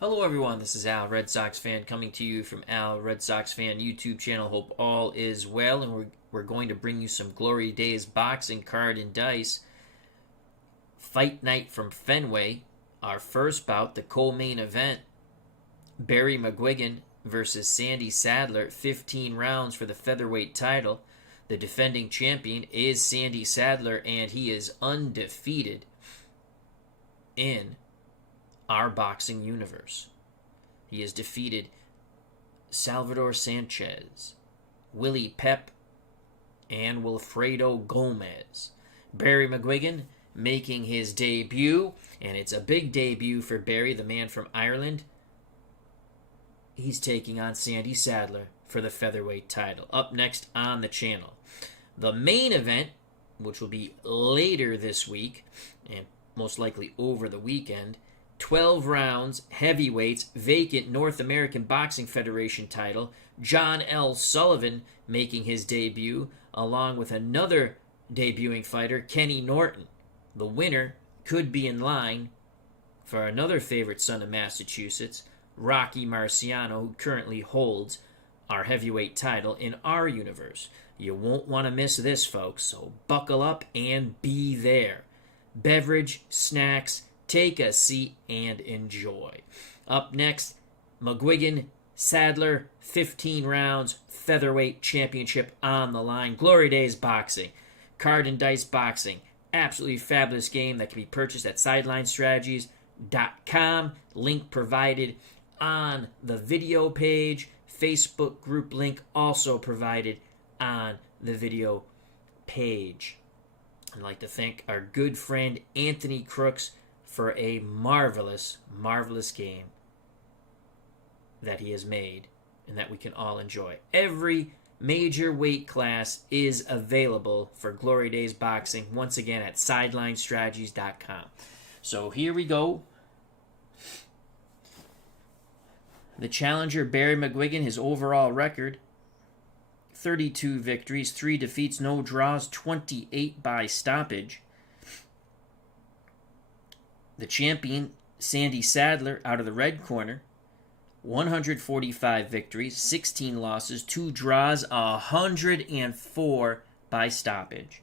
Hello everyone, this is Al RedSoxFan coming to you from Al RedSoxFan YouTube channel. Hope all is well, and we're going to bring you some Glory Days boxing card and dice. Fight night from Fenway, our first bout, the co-main event. Barry McGuigan versus Sandy Sadler, 15 rounds for the Featherweight title. The defending champion is Sandy Sadler, and he is undefeated in our boxing universe. He has defeated Salvador Sanchez, Willie Pep, and Wilfredo Gomez. Barry McGuigan making his debut, and it's a big debut for Barry, the man from Ireland. He's taking on Sandy Sadler for the featherweight title. Up next on the channel, the main event, which will be later this week, and most likely over the weekend, 12 rounds, heavyweights, vacant North American Boxing Federation title. John L Sullivan making his debut, along with another debuting fighter, Kenny Norton. The winner could be in line for another favorite son of Massachusetts, Rocky Marciano, who currently holds our heavyweight title in our universe. You won't want to miss this, folks, so buckle up and be there. Beverage, snacks, take a seat and enjoy. Up next, McGuigan, Sadler, 15 rounds, featherweight championship on the line. Glory Days boxing, card and dice boxing. Absolutely fabulous game that can be purchased at sidelinestrategies.com. Link provided on the video page. Facebook group link also provided on the video page. I'd like to thank our good friend Anthony Crooks for a marvelous, marvelous game that he has made and that we can all enjoy. Every major weight class is available for Glory Days boxing, once again at sidelinestrategies.com. So here we go. The challenger, Barry McGuigan, his overall record, 32 victories, 3 defeats, no draws, 28 by stoppage. The champion, Sandy Sadler, out of the red corner, 145 victories, 16 losses, 2 draws, 104 by stoppage.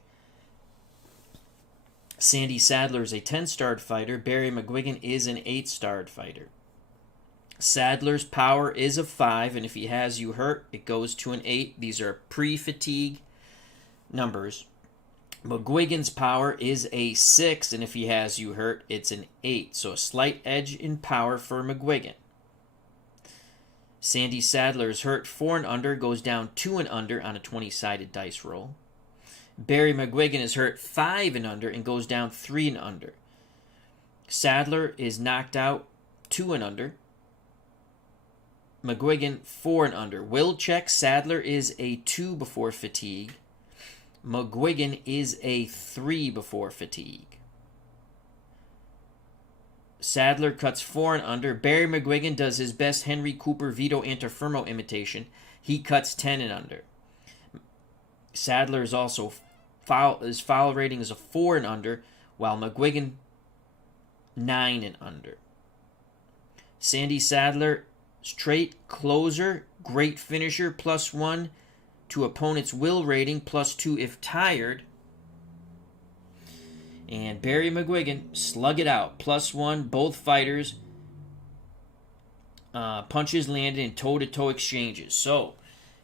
Sandy Sadler is a 10-starred fighter. Barry McGuigan is an 8-starred fighter. Sadler's power is a 5, and if he has you hurt, it goes to an 8. These are pre-fatigue numbers. McGuigan's power is a 6, and if he has you hurt, it's an 8. So a slight edge in power for McGuigan. Sandy Sadler is hurt 4 and under, goes down 2 and under on a 20-sided dice roll. Barry McGuigan is hurt 5 and under and goes down 3 and under. Sadler is knocked out 2 and under. McGuigan 4 and under. Will check, Sadler is a 2 before fatigue. McGuigan is a 3 before fatigue. Sadler cuts 4 and under. Barry McGuigan does his best Henry Cooper Vito Antuofermo imitation. He cuts 10 and under. Sadler is also his foul rating is a 4 and under, while McGuigan 9 and under. Sandy Sadler, straight closer, great finisher, +1 to opponent's will rating, +2 if tired. And Barry McGuigan, slug it out, +1. Both fighters punches landed in toe-to-toe exchanges. So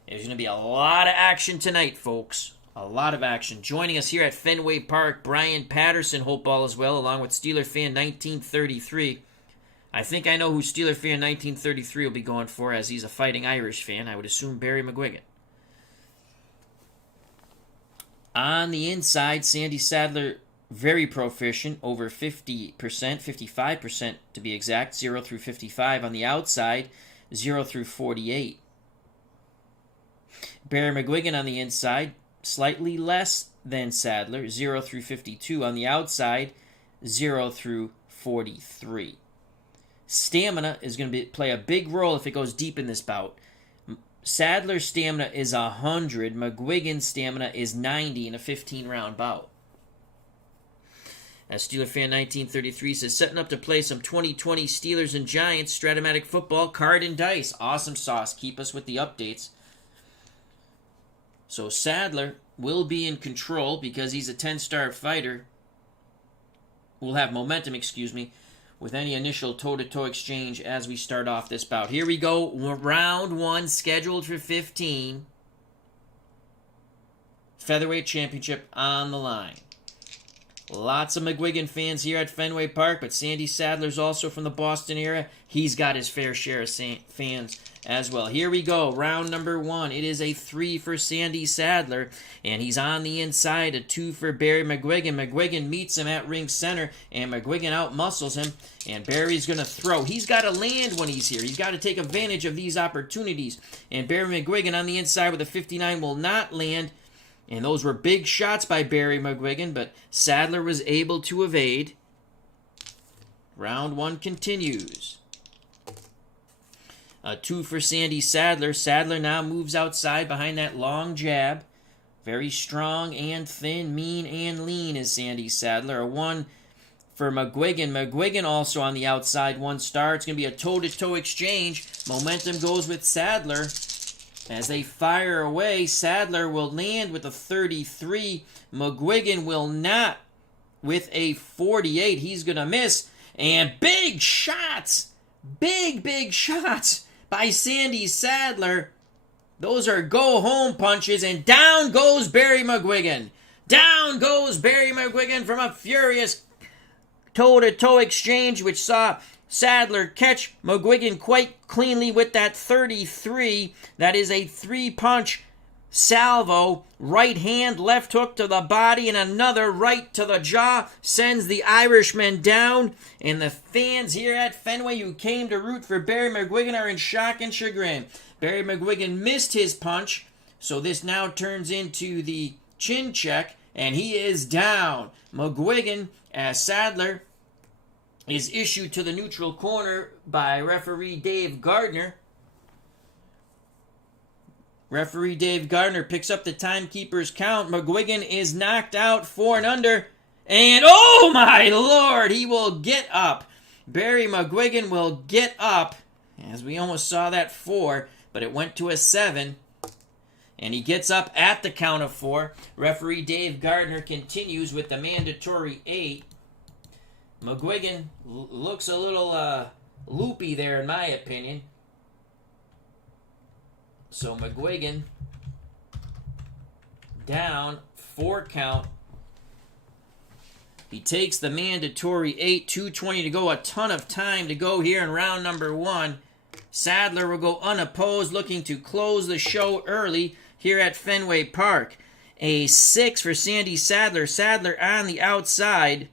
there's going to be a lot of action tonight, folks. A lot of action. Joining us here at Fenway Park, Brian Patterson, hope all is well, along with Steeler Fan 1933. I think I know who Steeler Fan 1933 will be going for, as he's a Fighting Irish fan. I would assume Barry McGuigan. On the inside, Sandy Sadler, very proficient, over 50%, 55% to be exact, 0 through 55. On the outside, 0 through 48. Barry McGuigan on the inside, slightly less than Sadler, 0 through 52. On the outside, 0 through 43. Stamina is going to play a big role if it goes deep in this bout. Sadler's stamina is 100. McGuigan's stamina is 90 in a 15-round bout. As Steeler Fan 1933 says, setting up to play some 2020 Steelers and Giants Stratomatic football card and dice. Awesome sauce. Keep us with the updates. So Sadler will be in control because he's a 10-star fighter. Will have momentum, with any initial toe-to-toe exchange as we start off this bout. Here we go. Round 1 scheduled for 15. Featherweight championship on the line. Lots of McGuigan fans here at Fenway Park, but Sandy Sadler's also from the Boston area. He's got his fair share of fans as well. Here we go, round number 1. It is a 3 for Sandy Sadler, and he's on the inside, a 2 for Barry McGuigan. McGuigan meets him at ring center, and McGuigan outmuscles him, and Barry's going to throw. He's got to land when he's here. He's got to take advantage of these opportunities, and Barry McGuigan on the inside with a 59 will not land. And those were big shots by Barry McGuigan, but Sadler was able to evade. Round 1 continues. A 2 for Sandy Sadler. Sadler now moves outside behind that long jab. Very strong and thin, mean and lean is Sandy Sadler. A 1 for McGuigan. McGuigan also on the outside, 1 star. It's going to be a toe-to-toe exchange. Momentum goes with Sadler. As they fire away, Sadler will land with a 33. McGuigan will not with a 48. He's going to miss. And big shots! Big shots by Sandy Sadler. Those are go-home punches, and down goes Barry McGuigan. Down goes Barry McGuigan from a furious toe-to-toe exchange, which saw Sadler catch McGuigan quite cleanly with that 33. That is a 3-punch salvo. Right hand, left hook to the body, and another right to the jaw. Sends the Irishman down. And the fans here at Fenway who came to root for Barry McGuigan are in shock and chagrin. Barry McGuigan missed his punch, so this now turns into the chin check, and he is down. McGuigan, as Sadler is issued to the neutral corner by referee Dave Gardner. Referee Dave Gardner picks up the timekeeper's count. McGuigan is knocked out 4 and under. And oh my lord, he will get up. Barry McGuigan will get up. As we almost saw that 4, but it went to a 7. And he gets up at the count of 4. Referee Dave Gardner continues with the mandatory 8. McGuigan looks a little loopy there, in my opinion. So McGuigan down, 4 count. He takes the mandatory 8, 2:20 to go. A ton of time to go here in round number 1. Sadler will go unopposed, looking to close the show early here at Fenway Park. A 6 for Sandy Sadler. Sadler on the outside.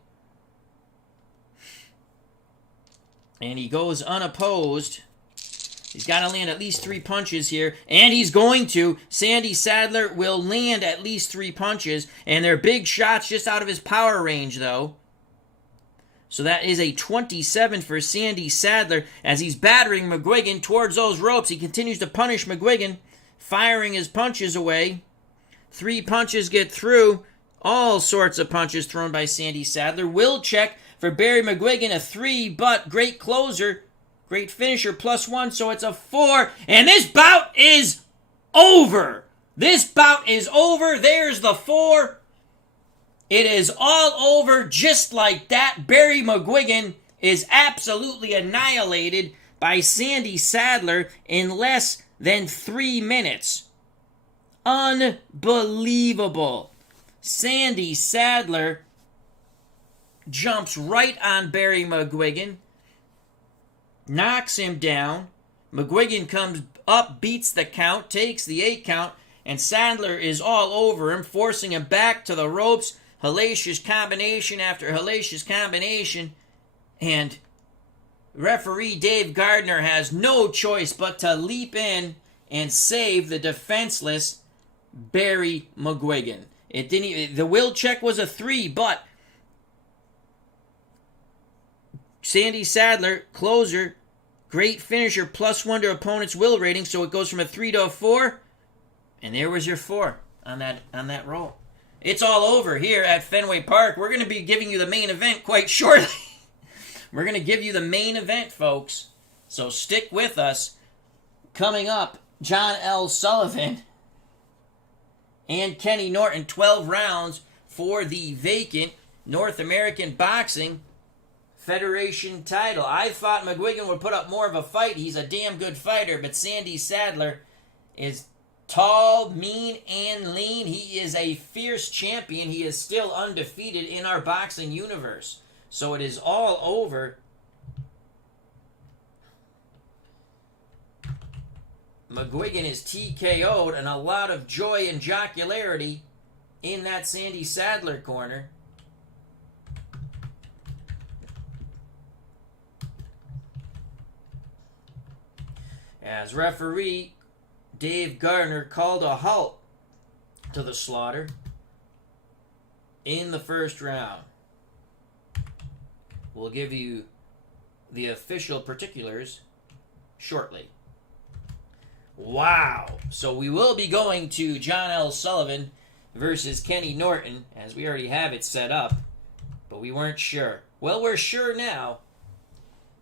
And he goes unopposed. He's got to land at least 3 punches here. And he's going to. Sandy Sadler will land at least 3 punches. And they're big shots just out of his power range, though. So that is a 27 for Sandy Sadler. As he's battering McGuigan towards those ropes, he continues to punish McGuigan, firing his punches away. 3 punches get through. All sorts of punches thrown by Sandy Sadler. Will check for Barry McGuigan, a 3, but great closer, great finisher, +1, so it's a 4. And this bout is over. This bout is over. There's the 4. It is all over just like that. Barry McGuigan is absolutely annihilated by Sandy Sadler in less than 3 minutes. Unbelievable. Sandy Sadler jumps right on Barry McGuigan, knocks him down. McGuigan comes up, beats the count, takes the 8 count, and Sadler is all over him, forcing him back to the ropes. Hellacious combination after hellacious combination, and referee Dave Gardner has no choice but to leap in and save the defenseless Barry McGuigan. The will check was a 3, but Sandy Sadler, closer, great finisher, +1 to opponent's will rating, so it goes from a 3 to a 4. And there was your 4 on that roll. It's all over here at Fenway Park. We're going to be giving you the main event quite shortly. We're going to give you the main event, folks. So stick with us. Coming up, John L. Sullivan and Kenny Norton, 12 rounds for the vacant North American Boxing Federation title. I thought McGuigan would put up more of a fight. He's a damn good fighter, but Sandy Sadler is tall, mean, and lean. He is a fierce champion. He is still undefeated in our boxing universe. So it is all over. McGuigan is TKO'd, and a lot of joy and jocularity in that Sandy Sadler corner. As referee Dave Gardner called a halt to the slaughter in the first round. We'll give you the official particulars shortly. Wow. So we will be going to John L. Sullivan versus Kenny Norton, as we already have it set up, but we weren't sure. Well, we're sure now.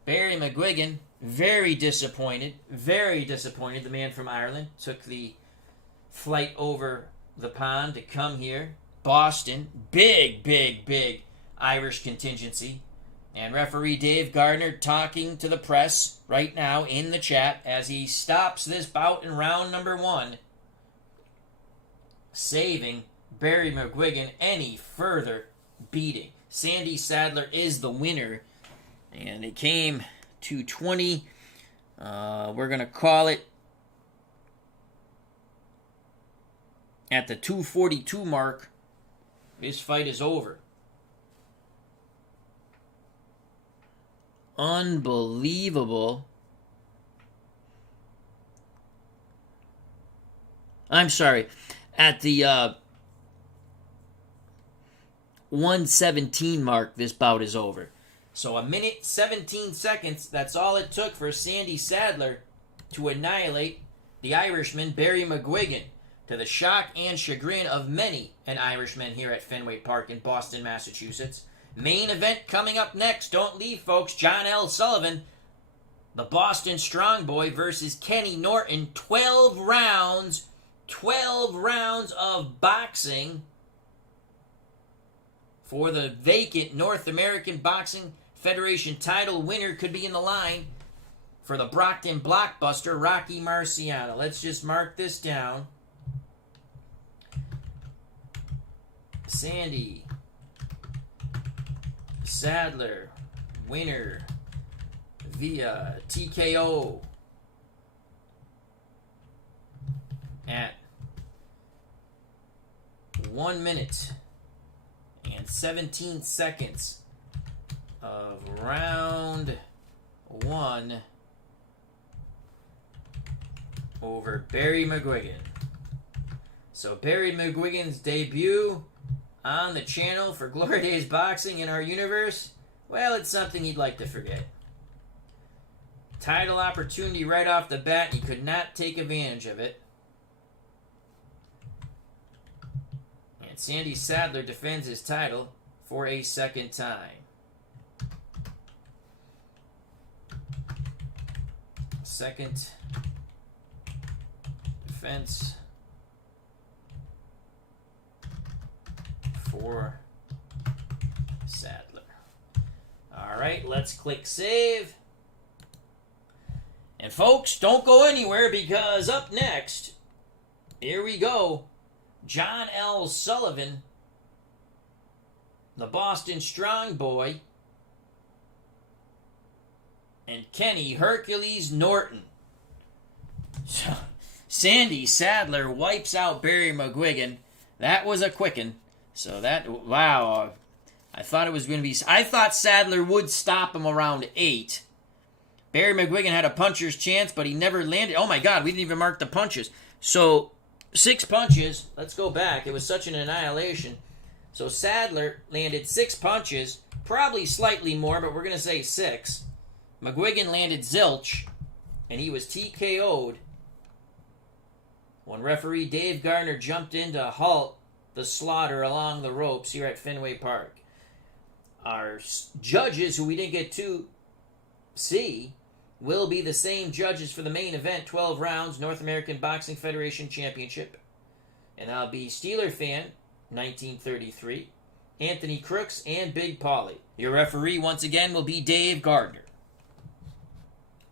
Barry McGuigan, very disappointed. The man from Ireland took the flight over the pond to come here. Boston, big Irish contingency. And referee Dave Gardner talking to the press right now in the chat as he stops this bout in round number 1, saving Barry McGuigan any further beating. Sandy Sadler is the winner, and it came to 20. We're going to call it at the 242 mark. This fight is over. Unbelievable. I'm sorry. At the 117 mark, this bout is over. So 1 minute, 17 seconds, that's all it took for Sandy Sadler to annihilate the Irishman Barry McGuigan, to the shock and chagrin of many an Irishman here at Fenway Park in Boston, Massachusetts. Main event coming up next. Don't leave, folks. John L. Sullivan, the Boston Strong Boy, versus Kenny Norton. 12 rounds. 12 rounds of boxing for the vacant North American Boxing Federation title. Winner could be in the line for the Brockton blockbuster, Rocky Marciano. Let's just mark this down. Sandy Sadler, winner via TKO at 1 minute and 17 seconds of round 1 over Barry McGuigan. So Barry McGuigan's debut on the channel for Glory Days Boxing in our universe, well, it's something he'd like to forget. Title opportunity right off the bat, and he could not take advantage of it. And Sandy Sadler defends his title for a second time. Second defense for Sadler. All right, let's click save. And folks, don't go anywhere, because up next, here we go, John L. Sullivan, the Boston Strong Boy, and Kenny Hercules Norton. So, Sandy Sadler wipes out Barry McGuigan. That was a quickin'. So that, wow, I thought it was going to be, I thought Sadler would stop him around 8. Barry McGuigan had a puncher's chance, but he never landed. Oh my God, we didn't even mark the punches. So 6 punches, let's go back. It was such an annihilation. So Sadler landed 6 punches, probably slightly more, but we're going to say 6. McGuigan landed zilch, and he was TKO'd when referee Dave Gardner jumped in to halt the slaughter along the ropes here at Fenway Park. Our judges, who we didn't get to see, will be the same judges for the main event, 12 rounds, North American Boxing Federation Championship. And that'll be Steeler Fan, 1933, Anthony Crooks, and Big Polly. Your referee, once again, will be Dave Gardner.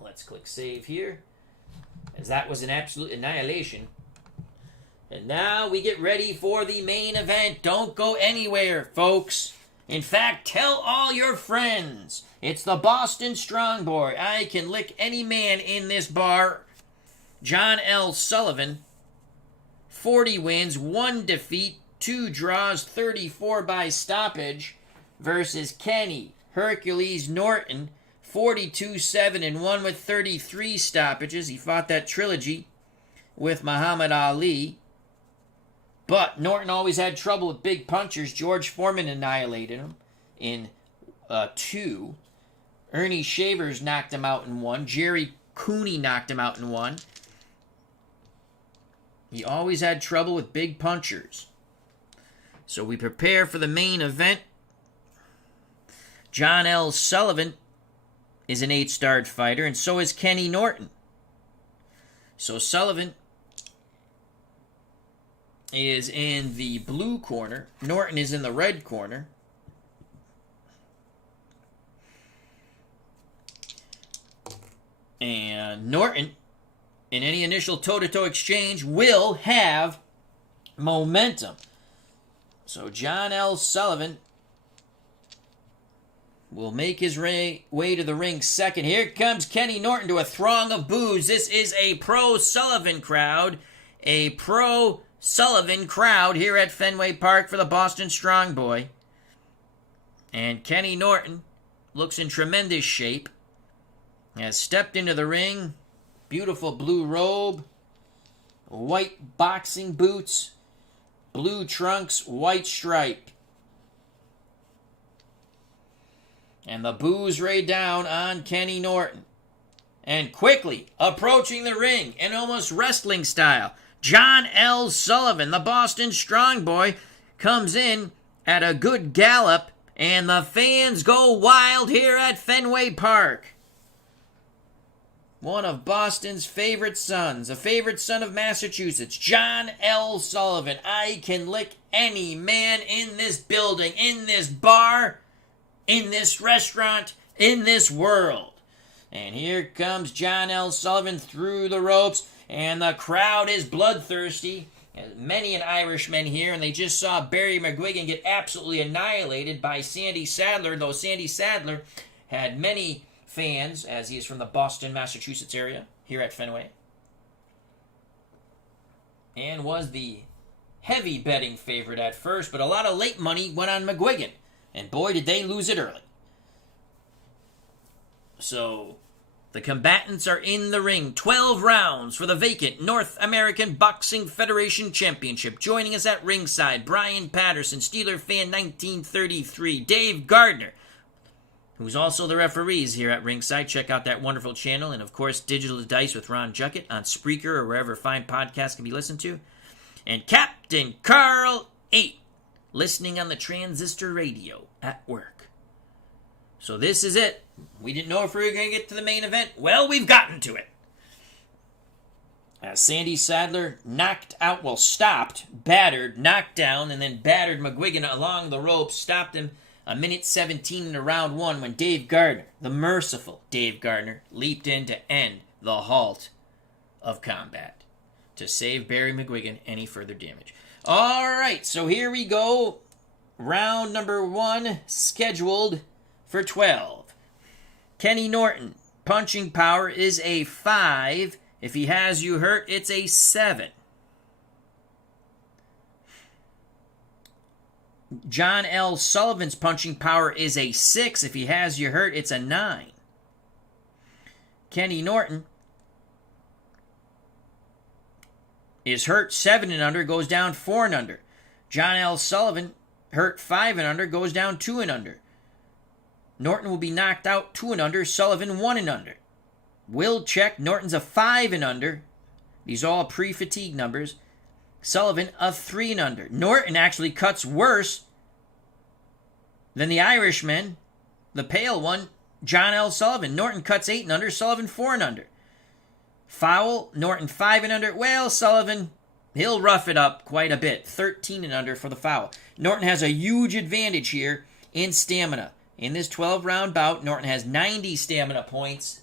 Let's click save here, as that was an absolute annihilation. And now we get ready for the main event. Don't go anywhere, folks. In fact, tell all your friends. It's the Boston Strong Boy. I can lick any man in this bar. John L. Sullivan, 40 wins, 1 defeat, 2 draws, 34 by stoppage, versus Kenny Hercules Norton, 42-7-1 with 33 stoppages. He fought that trilogy with Muhammad Ali. But Norton always had trouble with big punchers. George Foreman annihilated him in 2. Ernie Shavers knocked him out in 1. Jerry Cooney knocked him out in 1. He always had trouble with big punchers. So we prepare for the main event. John L. Sullivan is an 8-starred fighter, and so is Kenny Norton. So Sullivan is in the blue corner. Norton is in the red corner. And Norton, in any initial toe-to-toe exchange, will have momentum. So John L. Sullivan will make his way to the ring second. Here comes Kenny Norton to a throng of boos. This is a pro-Sullivan crowd. A pro-Sullivan crowd here at Fenway Park for the Boston Strong Boy. And Kenny Norton looks in tremendous shape. Has stepped into the ring. Beautiful blue robe. White boxing boots. Blue trunks, white stripe. And the boos rain down on Kenny Norton. And quickly approaching the ring in almost wrestling style, John L. Sullivan, the Boston Strong Boy, comes in at a good gallop, and the fans go wild here at Fenway Park. One of Boston's favorite sons, a favorite son of Massachusetts, John L. Sullivan. I can lick any man in this building, in this bar, in this restaurant, in this world. And here comes John L. Sullivan through the ropes, and the crowd is bloodthirsty. Many an Irishman here, and they just saw Barry McGuigan get absolutely annihilated by Sandy Sadler, though Sandy Sadler had many fans, as he is from the Boston, Massachusetts area, here at Fenway, and was the heavy betting favorite at first, but a lot of late money went on McGuigan, and boy, did they lose it early. So the combatants are in the ring. 12 rounds for the vacant North American Boxing Federation Championship. Joining us at ringside, Brian Patterson, Steeler Fan 1933, Dave Gardner, who's also the referees here at ringside. Check out that wonderful channel. And, of course, Digital Dice with Ron Juckett on Spreaker or wherever fine podcasts can be listened to. And Captain Carl 8, listening on the transistor radio at work. So this is it. We didn't know if we were going to get to the main event. Well, we've gotten to it. As Sandy Sadler stopped, battered, knocked down, and then battered McGuigan along the ropes, stopped him a minute 17 into round 1 when Dave Gardner, the merciful Dave Gardner, leaped in to end the halt of combat to save Barry McGuigan any further damage. All right, so here we go. Round number 1 scheduled for 12. Kenny Norton, punching power is a 5. If he has you hurt, it's a 7. John L. Sullivan's punching power is a 6. If he has you hurt, it's a 9. Kenny Norton is hurt 7 and under, goes down 4 and under. John L. Sullivan, hurt 5 and under, goes down 2 and under. Norton will be knocked out 2 and under, Sullivan 1 and under. Will check, Norton's a 5 and under. These are all pre-fatigue numbers. Sullivan a 3 and under. Norton actually cuts worse than the Irishman, the pale one, John L. Sullivan. Norton cuts 8 and under, Sullivan 4 and under. Foul, Norton 5 and under. Well, Sullivan, he'll rough it up quite a bit. 13 and under for the foul. Norton has a huge advantage here in stamina. In this 12-round bout, Norton has 90 stamina points.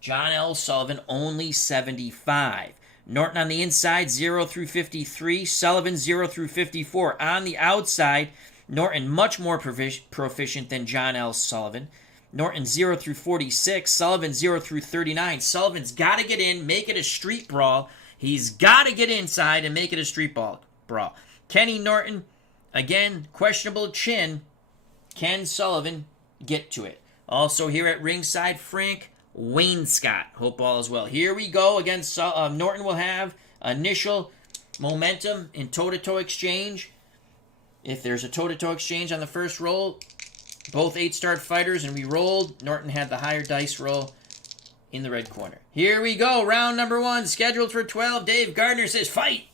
John L. Sullivan only 75. Norton on the inside, 0 through 53. Sullivan, 0 through 54. On the outside, Norton much more proficient than John L. Sullivan. Norton 0 through 46. Sullivan 0 through 39. Sullivan's got to get in, make it a street brawl. He's got to get inside and make it a street brawl. Kenny Norton, again, questionable chin. Can Sullivan get to it? Also here at ringside, Frank Wainscott. Hope all is well. Here we go. Again, Norton will have initial momentum in toe-to-toe exchange. If there's a toe-to-toe exchange on the first roll, both 8-star fighters, and we rolled. Norton had the higher dice roll in the red corner. Here we go. Round number 1, scheduled for 12. Dave Gardner says, fight!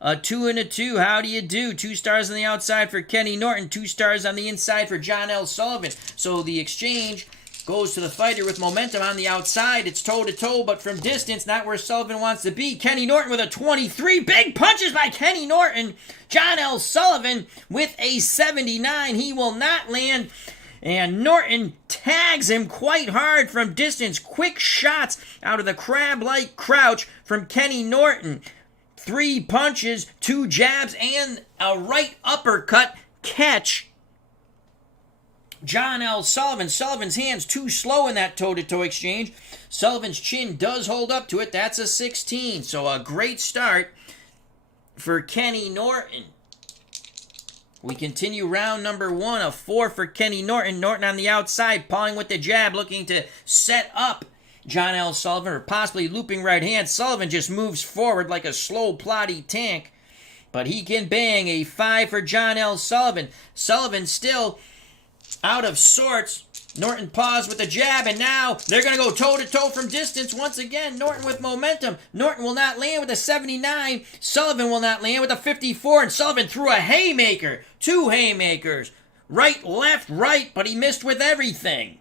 A 2 and a 2. How do you do? 2 stars on the outside for Kenny Norton. 2 stars on the inside for John L. Sullivan. So the exchange goes to the fighter with momentum on the outside. It's toe-to-toe, but from distance, not where Sullivan wants to be. Kenny Norton with a 23. Big punches by Kenny Norton. John L. Sullivan with a 79. He will not land. And Norton tags him quite hard from distance. Quick shots out of the crab-like crouch from Kenny Norton. 3 punches, 2 jabs, and a right uppercut catch. John L. Sullivan. Sullivan's hands too slow in that toe-to-toe exchange. Sullivan's chin does hold up to it. That's a 16. So a great start for Kenny Norton. We continue round number 1, a 4 for Kenny Norton. Norton on the outside, pawing with the jab, looking to set up John L. Sullivan, or possibly looping right hand. Sullivan just moves forward like a slow, plotty tank. But he can bang. A 5 for John L. Sullivan. Sullivan still out of sorts. Norton paused with a jab, and now they're going to go toe-to-toe from distance once again. Norton with momentum. Norton will not land with a 79. Sullivan will not land with a 54, and Sullivan threw a haymaker. 2 haymakers. Right, left, right, but he missed with everything.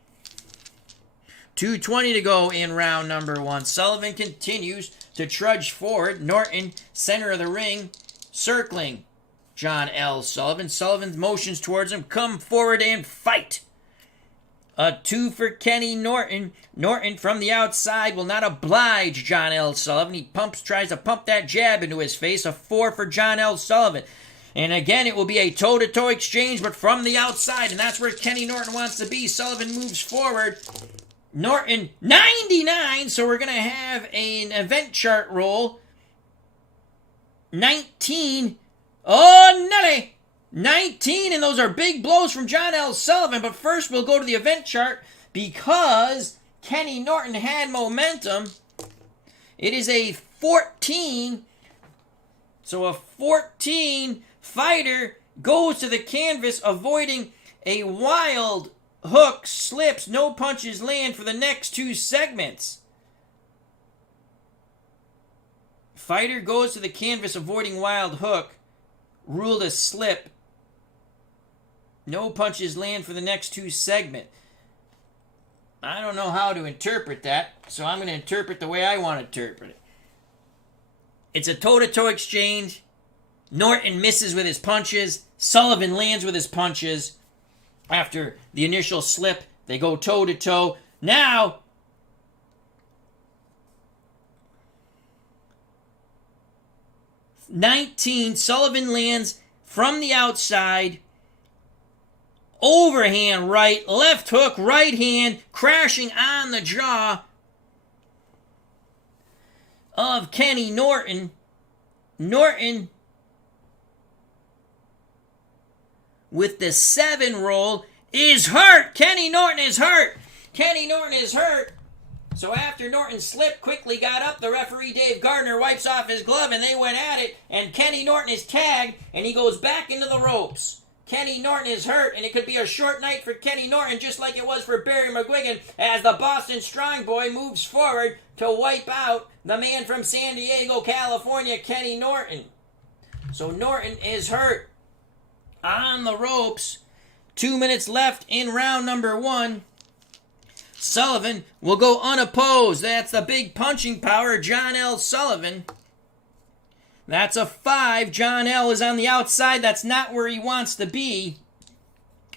2:20 to go in round number 1. Sullivan continues to trudge forward. Norton, center of the ring, circling John L. Sullivan. Sullivan motions towards him. Come forward and fight. A 2 for Kenny Norton. Norton from the outside will not oblige John L. Sullivan. He tries to pump that jab into his face. A 4 for John L. Sullivan. And again, it will be a toe-to-toe exchange, but from the outside, and that's where Kenny Norton wants to be. Sullivan moves forward. Norton, 99, so we're going to have an event chart roll. 19. Oh, Nelly! 19, and those are big blows from John L. Sullivan. But first, we'll go to the event chart because Kenny Norton had momentum. It is a 14. So a 14 fighter goes to the canvas, avoiding a wild hook, slips, no punches land for the next 2 segments. Fighter goes to the canvas, avoiding wild hook, ruled a slip. No punches land for the next 2 segments. I don't know how to interpret that, so I'm going to interpret the way I want to interpret it. It's a toe-to-toe exchange. Norton misses with his punches. Sullivan lands with his punches. After the initial slip, they go toe-to-toe. Now, Sullivan lands from the outside. Overhand right, left hook, right hand, crashing on the jaw of Kenny Norton. Norton with the 7 roll is hurt. Kenny Norton is hurt. Kenny Norton is hurt. So after Norton slipped, quickly got up, the referee Dave Gardner wipes off his glove and they went at it, and Kenny Norton is tagged and he goes back into the ropes. Kenny Norton is hurt, and it could be a short night for Kenny Norton, just like it was for Barry McGuigan, as the Boston Strong Boy moves forward to wipe out the man from San Diego, California, Kenny Norton. So Norton is hurt on the ropes. 2 minutes left in round number 1. Sullivan will go unopposed. That's the big punching power, John L. Sullivan. That's a 5. John L. is on the outside. That's not where he wants to be.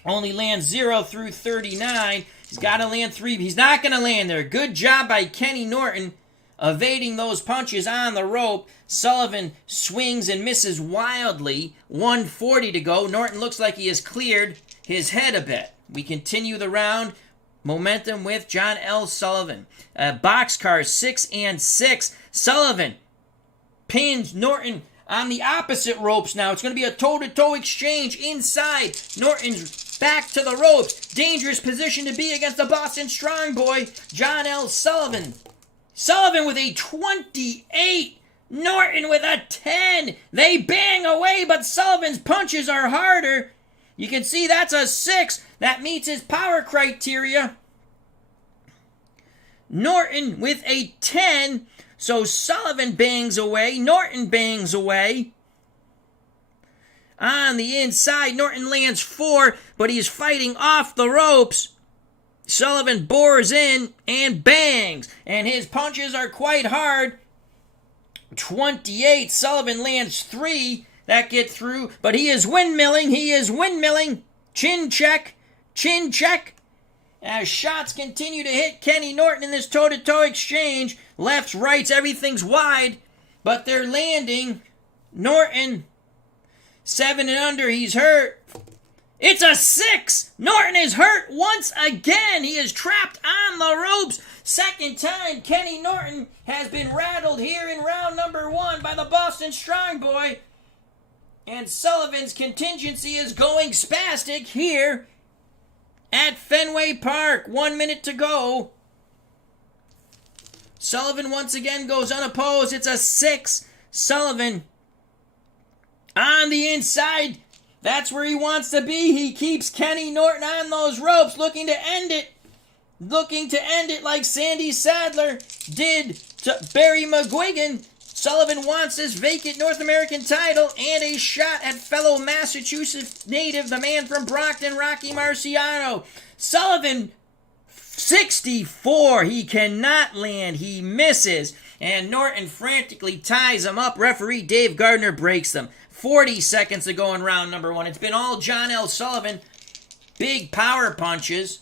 Only lands 0 through 39. He's got to land 3. He's not going to land there. Good job by Kenny Norton evading those punches on the rope. Sullivan swings and misses wildly. 1:40 to go. Norton looks like he has cleared his head a bit. We continue the round. Momentum with John L. Sullivan. Boxcar 6 and 6. Sullivan pins Norton on the opposite ropes now. It's going to be a toe-to-toe exchange inside. Norton's back to the ropes. Dangerous position to be against the Boston Strong Boy, John L. Sullivan. Sullivan with a 28. Norton with a 10. They bang away, but Sullivan's punches are harder. You can see that's a 6. That meets his power criteria. Norton with a 10. So Sullivan bangs away. Norton bangs away. On the inside, Norton lands 4, but he's fighting off the ropes. Sullivan bores in and bangs. And his punches are quite hard. 28. Sullivan lands 3. That get through, but he is windmilling. He is windmilling. Chin check. Chin check. As shots continue to hit Kenny Norton in this toe-to-toe exchange. Lefts, rights, everything's wide, but they're landing. Norton, 7 and under. He's hurt. It's a 6. Norton is hurt once again. He is trapped on the ropes. Second time Kenny Norton has been rattled here in round number 1 by the Boston Strong Boy. And Sullivan's contingency is going spastic here at Fenway Park. 1 minute to go. Sullivan once again goes unopposed. It's a 6. Sullivan on the inside. That's where he wants to be. He keeps Kenny Norton on those ropes, looking to end it. Looking to end it like Sandy Sadler did to Barry McGuigan. Sullivan wants this vacant North American title and a shot at fellow Massachusetts native, the man from Brockton, Rocky Marciano. Sullivan, 64. He cannot land. He misses. And Norton frantically ties him up. Referee Dave Gardner breaks them. 40 seconds to go in round number 1. It's been all John L. Sullivan. Big power punches.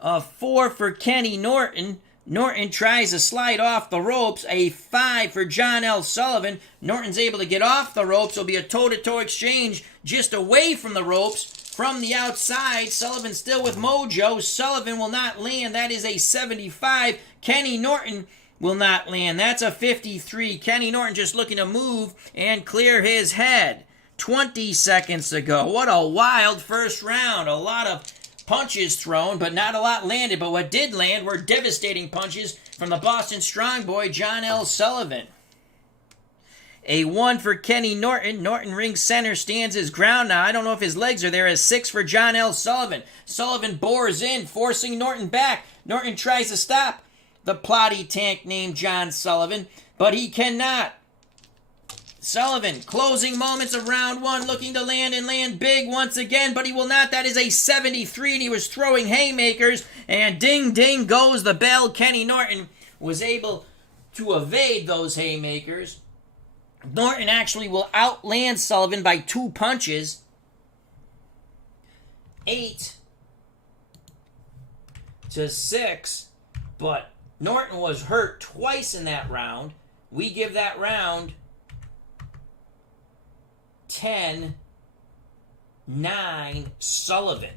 A 4 for Kenny Norton. Norton tries to slide off the ropes. A 5 for John L. Sullivan. Norton's able to get off the ropes. It'll be a toe-to-toe exchange just away from the ropes. From the outside, Sullivan still with mojo. Sullivan will not land. That is a 75. Kenny Norton will not land. That's a 53. Kenny Norton just looking to move and clear his head. 20 seconds to go. What a wild first round. A lot of punches thrown, but not a lot landed. But what did land were devastating punches from the Boston Strong Boy, John L. Sullivan. A 1 for Kenny Norton. Norton ring center stands his ground now. I don't know if his legs are there. A 6 for John L. Sullivan. Sullivan bores in, forcing Norton back. Norton tries to stop the plotty tank named John Sullivan, but he cannot. Sullivan, closing moments of round 1, looking to land and land big once again, but he will not. That is a 73, and he was throwing haymakers, and ding, ding goes the bell. Kenny Norton was able to evade those haymakers. Norton actually will outland Sullivan by 2 punches. 8-6, but Norton was hurt twice in that round. We give that round 10-9 Sullivan.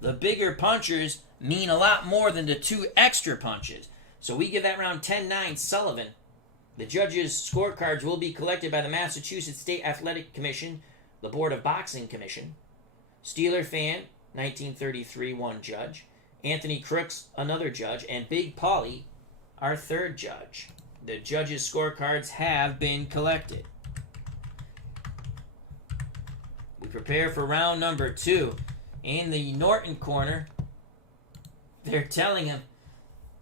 The bigger punchers mean a lot more than the 2 extra punches. So we give that round 10-9 Sullivan. The judges' scorecards will be collected by the Massachusetts State Athletic Commission, the Board of Boxing Commission. Steeler Fan, 1933, 1 judge. Anthony Crooks, another judge. And Big Paulie, our 3rd judge. The judges' scorecards have been collected. We prepare for round number 2. In the Norton corner, they're telling him,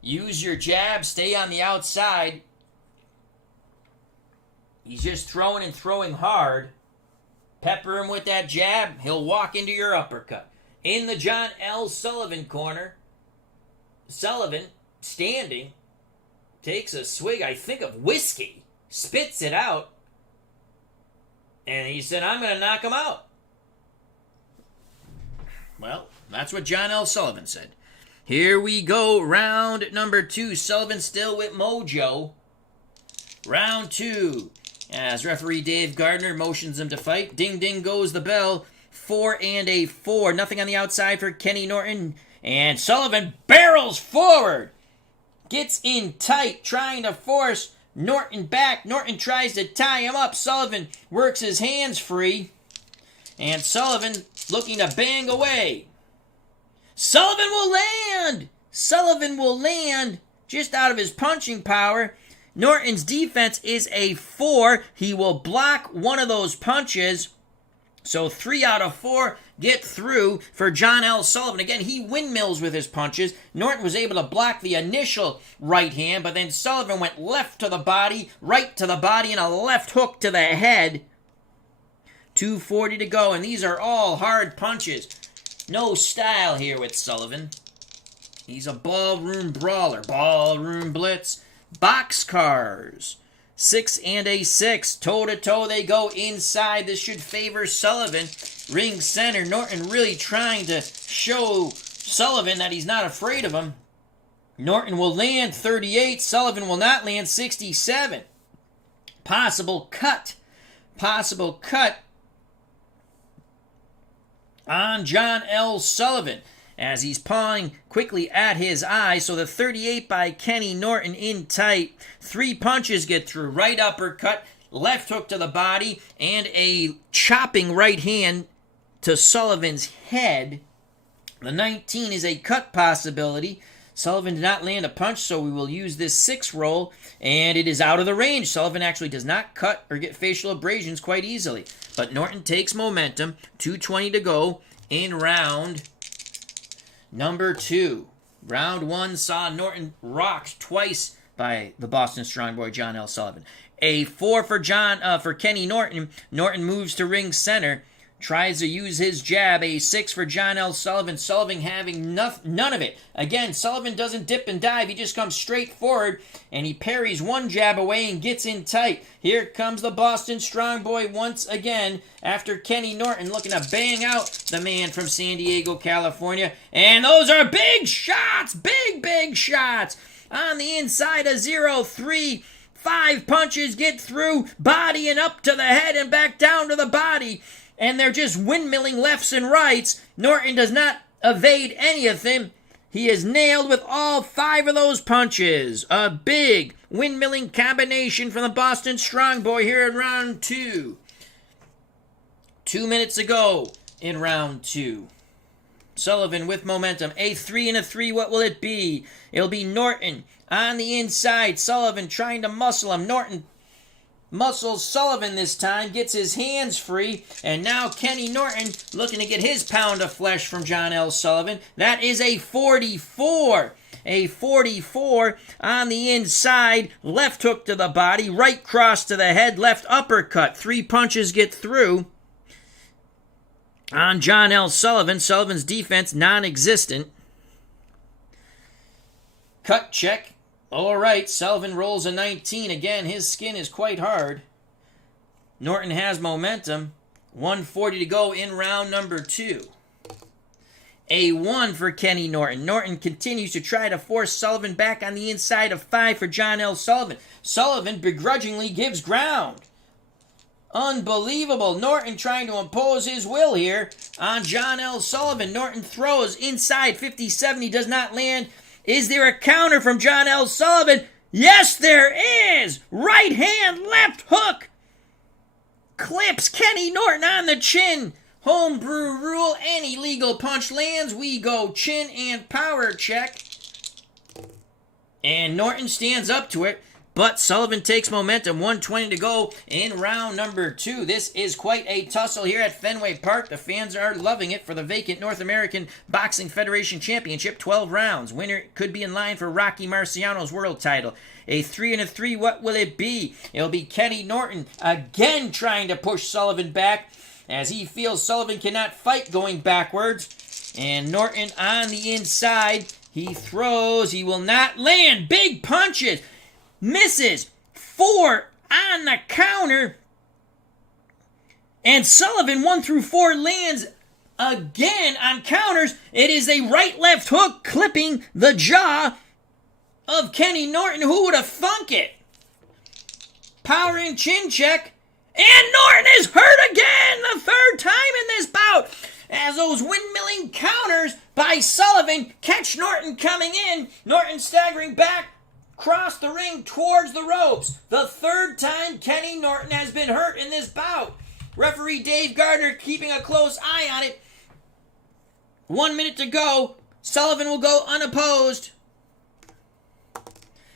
use your jab, stay on the outside. He's just throwing and throwing hard. Pepper him with that jab, he'll walk into your uppercut. In the John L. Sullivan corner, Sullivan, standing, takes a swig, I think, of whiskey, spits it out, and he said, I'm going to knock him out. Well, that's what John L. Sullivan said. Here we go, round number 2. Sullivan still with mojo. Round 2. As referee Dave Gardner motions him to fight. Ding, ding goes the bell. 4 and a 4. Nothing on the outside for Kenny Norton. And Sullivan barrels forward. Gets in tight, trying to force Norton back. Norton tries to tie him up. Sullivan works his hands free. And Sullivan looking to bang away. Sullivan will land! Sullivan will land just out of his punching power. Norton's defense is a 4. He will block one of those punches. So 3 out of 4 get through for John L. Sullivan. Again, he windmills with his punches. Norton was able to block the initial right hand, but then Sullivan went left to the body, right to the body, and a left hook to the head. 2:40 to go, and these are all hard punches. No style here with Sullivan. He's a ballroom brawler. Ballroom blitz. Boxcars. 6 and a 6. Toe-to-toe they go inside. This should favor Sullivan. Ring center. Norton really trying to show Sullivan that he's not afraid of him. Norton will land 38. Sullivan will not land 67. Possible cut. Possible cut on John L. Sullivan as he's pawing quickly at his eye. So the 38 by Kenny Norton in tight. 3 punches get through. Right uppercut, left hook to the body, and a chopping right hand to Sullivan's head. The 19 is a cut possibility. Sullivan did not land a punch, so we will use this 6 roll, and it is out of the range. Sullivan actually does not cut or get facial abrasions quite easily. But Norton takes momentum. 2:20 to go in round number 2. Round 1 saw Norton rocked twice by the Boston Strong Boy John L. Sullivan. A 4 for Kenny Norton. Norton moves to ring center. Tries to use his jab. A 6 for John L. Sullivan. Sullivan having none of it. Again, Sullivan doesn't dip and dive. He just comes straight forward, and he parries one jab away and gets in tight. Here comes the Boston Strong Boy once again after Kenny Norton looking to bang out the man from San Diego, California. And those are big shots. Big shots. On the inside of 0-3. 5 punches get through. Body and up to the head and back down to the body. And they're just windmilling lefts and rights. Norton does not evade any of them. He is nailed with all 5 of those punches. A big windmilling combination from the Boston Strong Boy here in round 2. 2 minutes ago in round 2. Sullivan with momentum. A 3 and a 3, what will it be? It'll be Norton on the inside. Sullivan trying to muscle him. Norton muscles Sullivan this time, gets his hands free, and now Kenny Norton looking to get his pound of flesh from John L. Sullivan. That is a 44. A 44 on the inside, left hook to the body, right cross to the head, left uppercut. 3 punches get through on John L. Sullivan. Sullivan's defense non-existent. Cut check. All right, Sullivan rolls a 19. Again, his skin is quite hard. Norton has momentum. 1:40 to go in round number 2. A 1 for Kenny Norton. Norton continues to try to force Sullivan back on the inside of 5 for John L. Sullivan. Sullivan begrudgingly gives ground. Unbelievable. Norton trying to impose his will here on John L. Sullivan. Norton throws inside 57. He does not land. Is there a counter from John L. Sullivan? Yes, there is! Right hand, left hook. Clips Kenny Norton on the chin. Homebrew rule. Any legal punch lands. We go chin and power check. And Norton stands up to it. But Sullivan takes momentum, 1:20 to go in round number 2. This is quite a tussle here at Fenway Park. The fans are loving it for the vacant North American Boxing Federation Championship. 12 rounds. Winner could be in line for Rocky Marciano's world title. A 3-3, what will it be? It'll be Kenny Norton again trying to push Sullivan back as he feels Sullivan cannot fight going backwards. And Norton on the inside. He throws. He will not land. Big punches. Misses. 4 on the counter. And Sullivan 1 through 4 lands again on counters. It is a right-left hook clipping the jaw of Kenny Norton. Who would have thunk it? Power and chin check. And Norton is hurt again, the 3rd time in this bout. As those windmilling counters by Sullivan catch Norton coming in. Norton staggering back. Cross the ring towards the ropes. The 3rd time Kenny Norton has been hurt in this bout. Referee Dave Gardner keeping a close eye on it. 1 minute to go. Sullivan will go unopposed.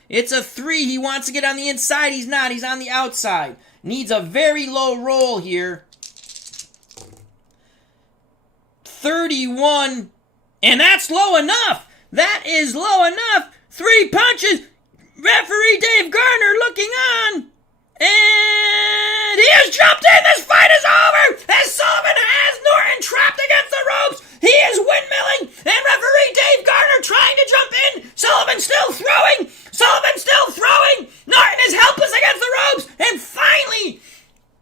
It's a 3. He wants to get on the inside. He's not. He's on the outside. Needs a very low roll here. 31. And that's low enough. That is low enough. 3 punches. Referee Dave Gardner looking on. And he has jumped in. This fight is over. As Sullivan has Norton trapped against the ropes. He is windmilling. And referee Dave Gardner trying to jump in. Sullivan still throwing. Sullivan still throwing. Norton is helpless against the ropes. And finally,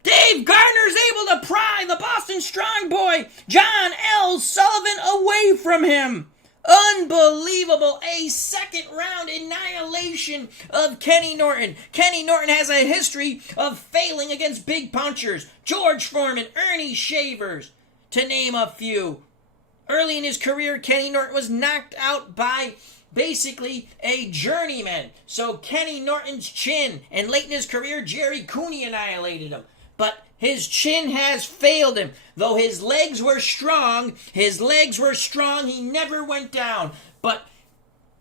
Dave Gardner's able to pry the Boston Strong Boy, John L. Sullivan, away from him. Unbelievable. A 2nd round annihilation of Kenny Norton. Kenny Norton has a history of failing against big punchers. George Foreman, Ernie Shavers, to name a few. Early in his career, Kenny Norton was knocked out by basically a journeyman. So Kenny Norton's chin, and late in his career, Jerry Cooney annihilated him. But his chin has failed him. Though his legs were strong, he never went down. But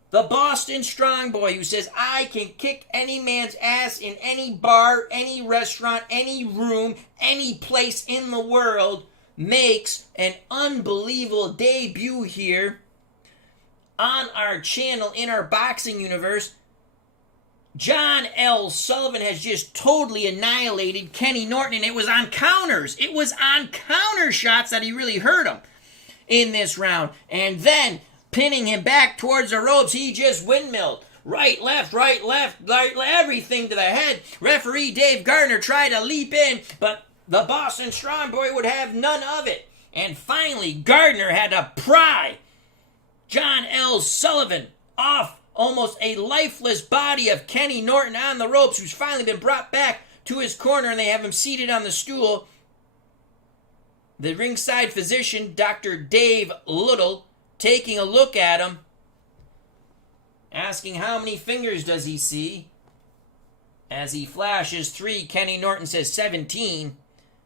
the Boston Strong Boy who says, I can kick any man's ass in any bar, any restaurant, any room, any place in the world, makes an unbelievable debut here on our channel in our boxing universe. John L. Sullivan has just totally annihilated Kenny Norton, and it was on counters. It was on counter shots that he really hurt him in this round. And then, pinning him back towards the ropes, he just windmilled. Right, left, everything to the head. Referee Dave Gardner tried to leap in, but the Boston Strong Boy would have none of it. And finally, Gardner had to pry John L. Sullivan off almost a lifeless body of Kenny Norton on the ropes, who's finally been brought back to his corner, and they have him seated on the stool. The ringside physician, Dr. Dave Little, taking a look at him, asking how many fingers does he see. As he flashes 3, Kenny Norton says 17.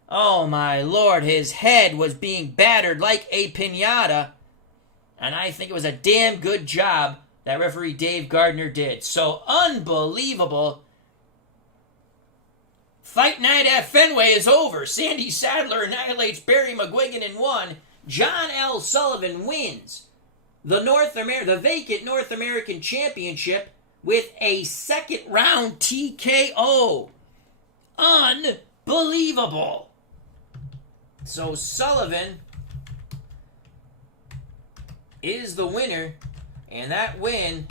Oh my Lord, his head was being battered like a piñata, and I think it was a damn good job that referee Dave Gardner did. So unbelievable. Fight night at Fenway is over. Sandy Sadler annihilates Barry McGuigan in 1. John L. Sullivan wins the vacant North American Championship with a 2nd round TKO. Unbelievable. So Sullivan is the winner. And that win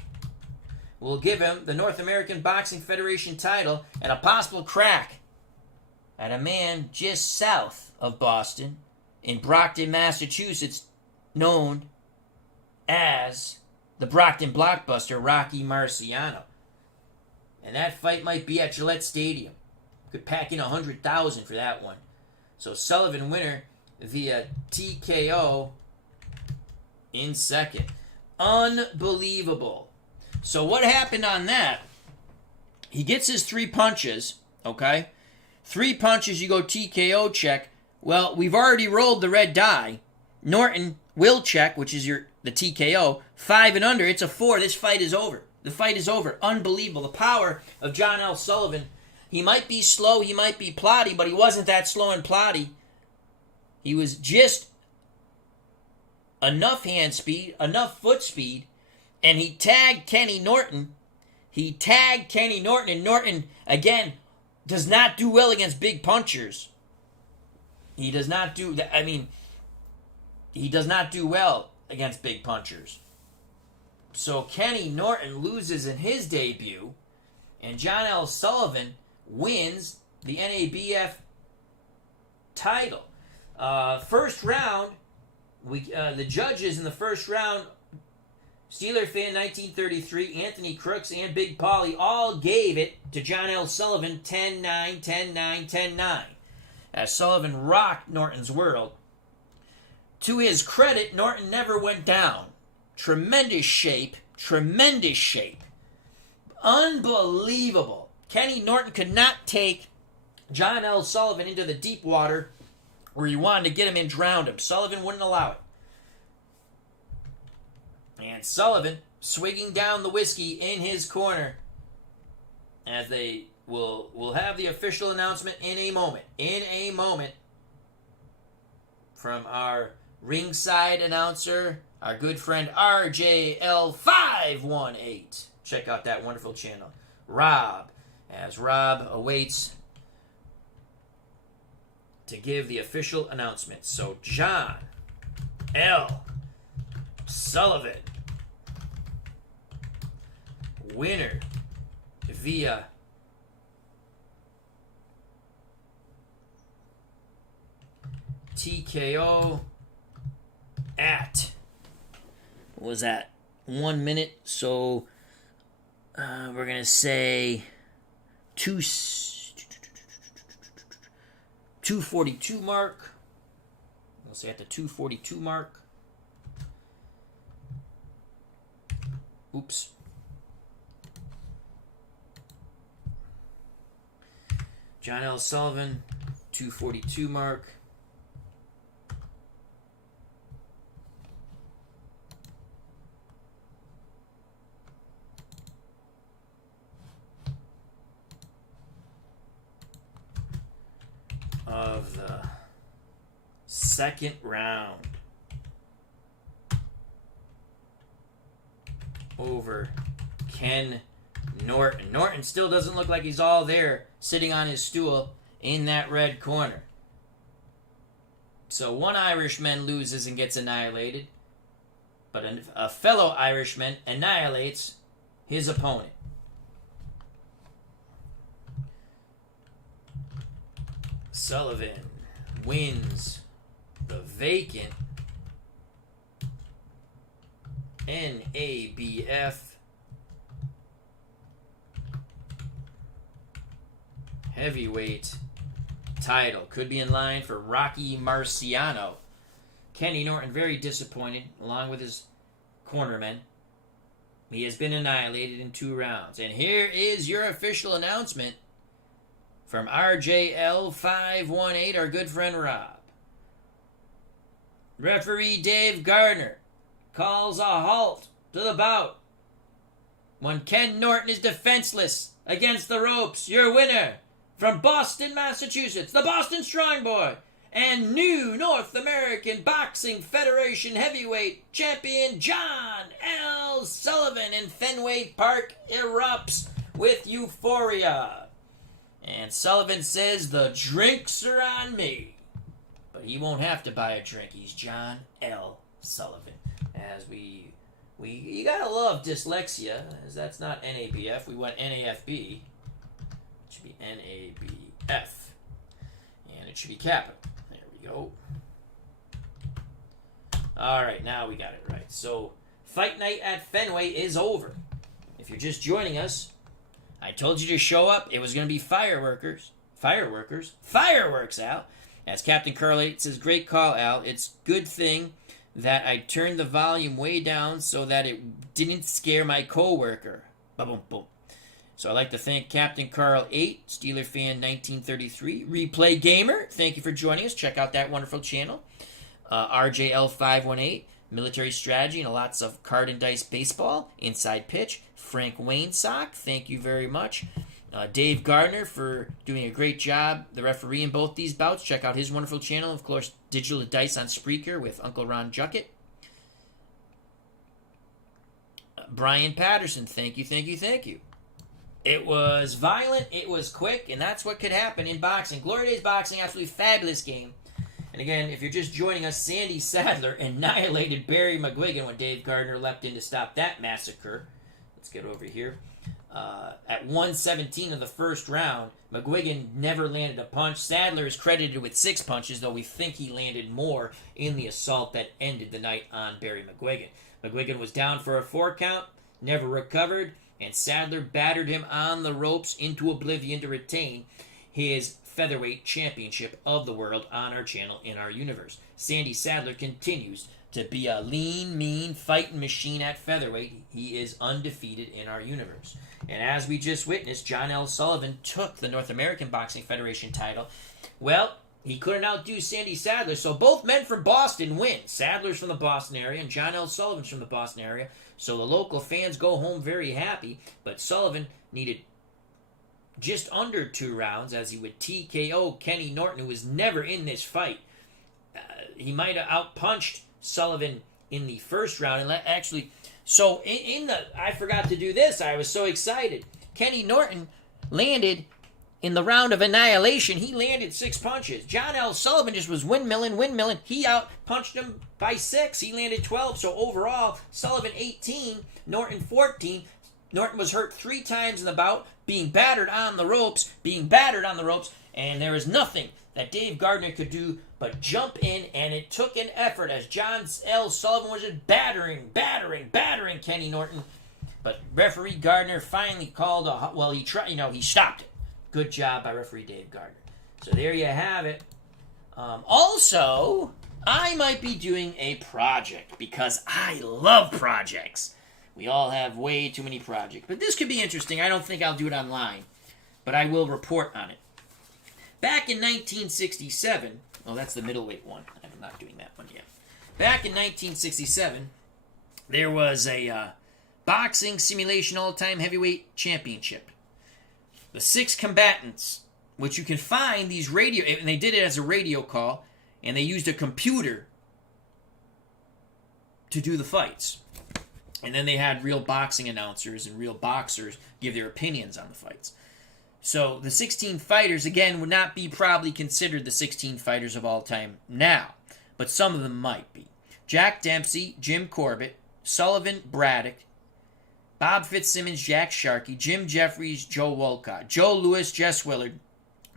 will give him the North American Boxing Federation title and a possible crack at a man just south of Boston in Brockton, Massachusetts, known as the Brockton Blockbuster, Rocky Marciano. And that fight might be at Gillette Stadium. Could pack in 100,000 for that one. So Sullivan winner via TKO in 2nd. Unbelievable. So what happened on that? He gets his 3 punches, okay? 3 punches, you go TKO check. Well, we've already rolled the red die. Norton will check, which is the TKO. 5 and under, it's a 4. This fight is over. The fight is over. Unbelievable. The power of John L. Sullivan. He might be slow, he might be plotty, but he wasn't that slow and plotty. He was just enough hand speed, enough foot speed, and he tagged Kenny Norton. And Norton, again, does not do well against big punchers. He does not do well against big punchers. So Kenny Norton loses in his debut, and John L. Sullivan wins the NABF title. First round, the judges in the first round, Steeler Fan 1933, Anthony Crooks, and Big Paulie all gave it to John L. Sullivan 10-9, 10-9, 10-9. As Sullivan rocked Norton's world. To his credit, Norton never went down. Tremendous shape. Unbelievable. Kenny Norton could not take John L. Sullivan into the deep water where he wanted to get him and drown him. Sullivan wouldn't allow it. And Sullivan swigging down the whiskey in his corner as they will have the official announcement in a moment from our ringside announcer, our good friend RJL518. Check out that wonderful channel. Rob, as Rob awaits to give the official announcement. So John L. Sullivan, winner via TKO at, what was that, 1 minute, so we're going to say 242 mark. We'll say at the 242 mark. Oops. John L. Sullivan, 242 mark. Of the second round over Ken Norton. Norton still doesn't look like he's all there sitting on his stool in that red corner. So one Irishman loses and gets annihilated, but a fellow Irishman annihilates his opponent. Sullivan wins the vacant NABF heavyweight title. Could be in line for Rocky Marciano. Kenny Norton very disappointed, along with his cornermen. He has been annihilated in 2 rounds. And here is your official announcement from RJL518, our good friend Rob. Referee Dave Gardner calls a halt to the bout when Ken Norton is defenseless against the ropes. Your winner from Boston, Massachusetts, the Boston Strong Boy, and new North American Boxing Federation heavyweight champion John L. Sullivan. And Fenway Park erupts with euphoria. And Sullivan says, the drinks are on me. But he won't have to buy a drink. He's John L. Sullivan. As you gotta love dyslexia, as that's not NABF. We want NAFB. It should be NABF. And it should be capital. There we go. Alright, now we got it right. So, Fight Night at Fenway is over. If you're just joining us, I told you to show up. It was going to be fireworks, Al. As Captain Carl says, great call, Al. It's good thing that I turned the volume way down so that it didn't scare my coworker. Boom, boom. So I'd like to thank Captain Carl 8, Steeler Fan 1933, Replay Gamer. Thank you for joining us. Check out that wonderful channel. RJL518. Military Strategy and lots of card and dice baseball. Inside Pitch. Frank Wainsock, thank you very much. Dave Gardner for doing a great job, the referee in both these bouts. Check out his wonderful channel. Of course, Digital Dice on Spreaker with Uncle Ron Juckett. Brian Patterson, thank you, thank you, thank you. It was violent, it was quick, and that's what could happen in boxing. Glory Days Boxing, absolutely fabulous game. And again, if you're just joining us, Sandy Sadler annihilated Barry McGuigan when Dave Gardner leapt in to stop that massacre. Let's get over here. At 1:17 of the first round, McGuigan never landed a punch. Sadler is credited with 6 punches, though we think he landed more in the assault that ended the night on Barry McGuigan. McGuigan was down for a 4 count, never recovered, and Sadler battered him on the ropes into oblivion to retain his Featherweight Championship of the world on our channel in our universe. Sandy Sadler continues to be a lean, mean fighting machine at Featherweight. He is undefeated in our universe. And as we just witnessed, John L. Sullivan took the North American Boxing Federation title. Well, he couldn't outdo Sandy Sadler, so both men from Boston win. Sadler's from the Boston area, and John L. Sullivan's from the Boston area. So the local fans go home very happy, but Sullivan needed just under 2 rounds as he would TKO Kenny Norton, who was never in this fight. He might have outpunched Sullivan in the first round, and actually, so I forgot to do this. I was so excited. Kenny Norton landed in the round of annihilation. He landed 6 punches. John L. Sullivan just was windmilling. He outpunched him by 6. He landed 12. So overall, Sullivan 18, Norton 14. Norton was hurt 3 times in the bout, being battered on the ropes, and there was nothing that Dave Gardner could do but jump in, and it took an effort as John L. Sullivan was just battering Kenny Norton. But referee Gardner finally called he stopped it. Good job by referee Dave Gardner. So there you have it. Also, I might be doing a project because I love projects. We all have way too many projects. But this could be interesting. I don't think I'll do it online, but I will report on it. Back in 1967, that's the middleweight one. I'm not doing that one yet. Back in 1967, there was a boxing simulation all-time heavyweight championship. The 6 combatants, which you can find these radio, and they did it as a radio call, and they used a computer to do the fights. And then they had real boxing announcers and real boxers give their opinions on the fights. So the 16 fighters, again, would not be probably considered the 16 fighters of all time now, but some of them might be. Jack Dempsey, Jim Corbett, Sullivan, Braddock, Bob Fitzsimmons, Jack Sharkey, Jim Jeffries, Joe Wolcott, Joe Louis, Jess Willard.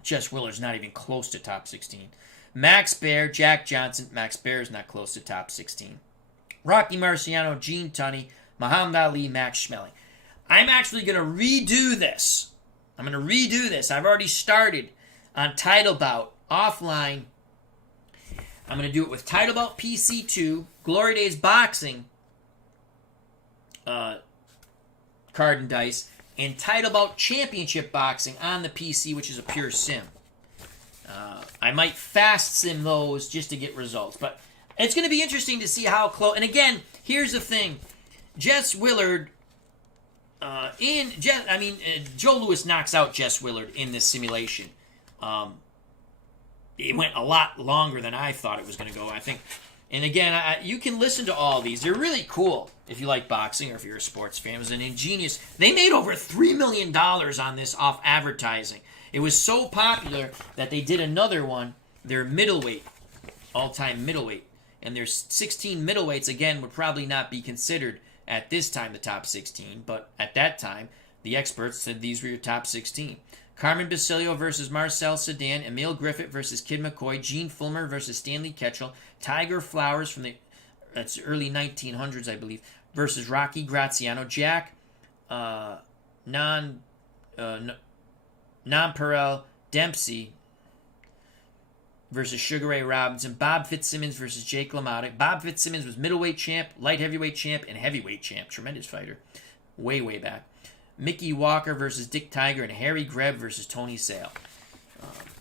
Jess Willard's not even close to top 16. Max Baer, Jack Johnson. Max Baer is not close to top 16. Rocky Marciano, Gene Tunney, Muhammad Ali, Max Schmeling. I'm actually going to redo this. I've already started on Title Bout offline. I'm going to do it with Title Bout PC2, Glory Days Boxing card and dice, and Title Bout Championship Boxing on the PC, which is a pure sim. I might fast sim those just to get results, but it's going to be interesting to see how close. And again, here's the thing: Jess Willard. Joe Louis knocks out Jess Willard in this simulation. It went a lot longer than I thought it was going to go, I think. And again, you can listen to all these. They're really cool if you like boxing or if you're a sports fan. It was an ingenious... They made over $3 million on this off advertising. It was so popular that they did another one, their middleweight, all-time middleweight. And their 16 middleweights, again, would probably not be considered at this time the top 16, but at that time, the experts said these were your top 16. Carmen Basilio versus Marcel Sedan, Emil Griffith versus Kid McCoy, Gene Fulmer versus Stanley Ketchel, Tiger Flowers from the early 1900s, I believe, versus Rocky Graziano, Jack Nonpareil Dempsey versus Sugar Ray Robinson, Bob Fitzsimmons versus Jake LaMotta. Bob Fitzsimmons was middleweight champ, light heavyweight champ, and heavyweight champ. Tremendous fighter. Way back. Mickey Walker versus Dick Tiger, and Harry Greb versus Tony Sale.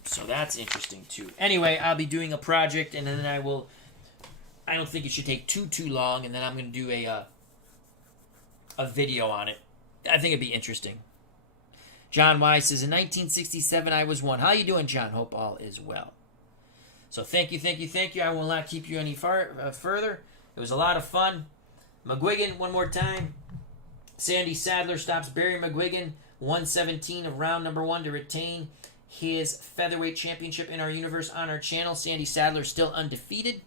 So that's interesting, too. Anyway, I'll be doing a project, and then I will I don't think it should take too long, and then I'm going to do a video on it. I think it'd be interesting. John Weiss says, in 1967, I was one. How you doing, John? Hope all is well. So thank you. I will not keep you any further. It was a lot of fun. McGuigan, one more time. Sandy Sadler stops Barry McGuigan, 117 of round number 1 to retain his featherweight championship in our universe on our channel. Sandy Sadler still undefeated.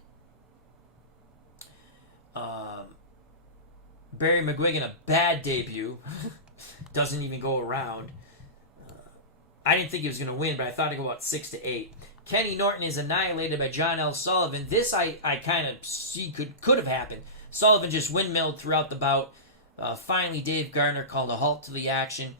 Barry McGuigan, a bad debut. Doesn't even go around. I didn't think he was going to win, but I thought he'd go about 6-8. Kenny Norton is annihilated by John L Sullivan. This I kind of see could have happened. Sullivan just windmilled throughout the bout. Finally, Dave Gardner called a halt to the action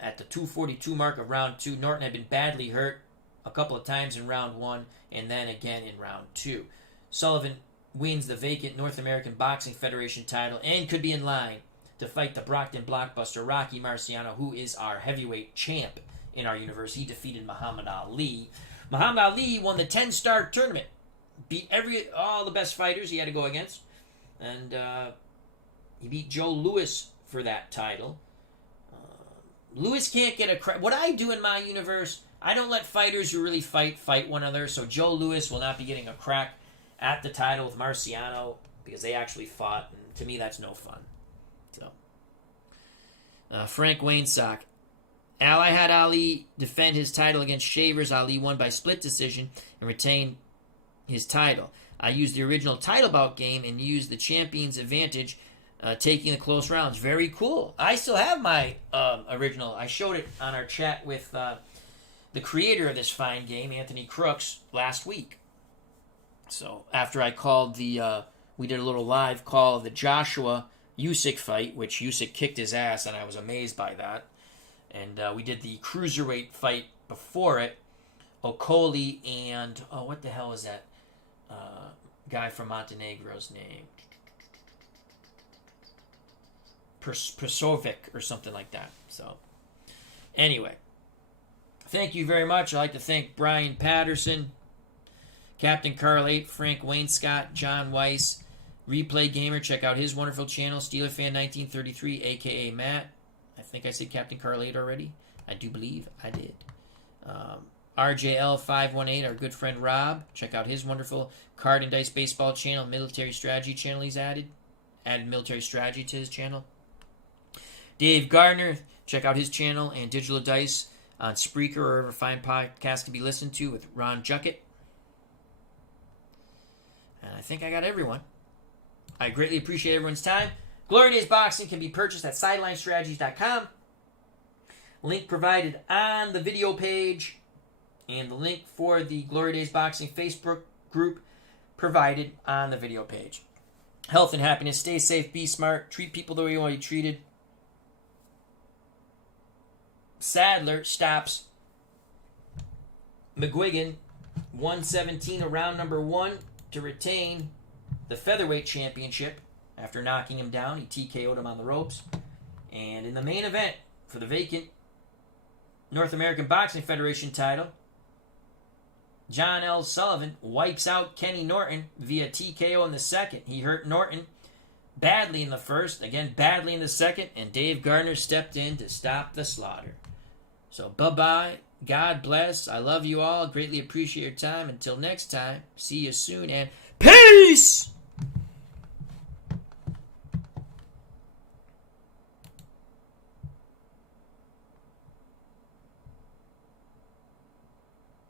at the 2:42 mark of round 2. Norton had been badly hurt a couple of times in round 1 and then again in round 2. Sullivan wins the vacant North American Boxing Federation title and could be in line to fight the Brockton blockbuster Rocky Marciano, who is our heavyweight champ in our universe. He defeated Muhammad Ali. Muhammad Ali won the 10-star tournament, beat all the best fighters he had to go against, and he beat Joe Louis for that title. Louis can't get a crack. What I do in my universe, I don't let fighters who really fight one another, so Joe Louis will not be getting a crack at the title with Marciano because they actually fought, and to me that's no fun. So, Frank Wainsock. I had Ali defend his title against Shavers. Ali won by split decision and retained his title. I used the original title bout game and used the champion's advantage, taking the close rounds. Very cool. I still have my original. I showed it on our chat with the creator of this fine game, Anthony Crooks, last week. So after I called we did a little live call of the Joshua Usyk fight, which Usyk kicked his ass, and I was amazed by that. And we did the cruiserweight fight before it. Okoli and, what the hell is that guy from Montenegro's name? Persovic or something like that. So, anyway. Thank you very much. I'd like to thank Brian Patterson, Captain Carl 8, Frank Wainscott, John Weiss, Replay Gamer. Check out his wonderful channel, SteelerFan1933, a.k.a. Matt. I think I said Captain Carl 8 already. I do believe I did. RJL518, our good friend Rob. Check out his wonderful Card and Dice Baseball channel, Military Strategy channel he's added. Added Military Strategy to his channel. Dave Gardner, check out his channel and Digital Dice on Spreaker or wherever fine podcasts can be listened to with Ron Juckett. And I think I got everyone. I greatly appreciate everyone's time. Glory Days Boxing can be purchased at SidelineStrategies.com. Link provided on the video page. And the link for the Glory Days Boxing Facebook group provided on the video page. Health and happiness. Stay safe. Be smart. Treat people the way you want to be treated. Sadler stops McGuigan 117 of round number 1 to retain the featherweight championship. After knocking him down, he TKO'd him on the ropes. And in the main event for the vacant North American Boxing Federation title, John L. Sullivan wipes out Kenny Norton via TKO in the second. He hurt Norton badly in the first, again badly in the second, and Dave Gardner stepped in to stop the slaughter. So bye-bye. God bless. I love you all. Greatly appreciate your time. Until next time, see you soon, and peace!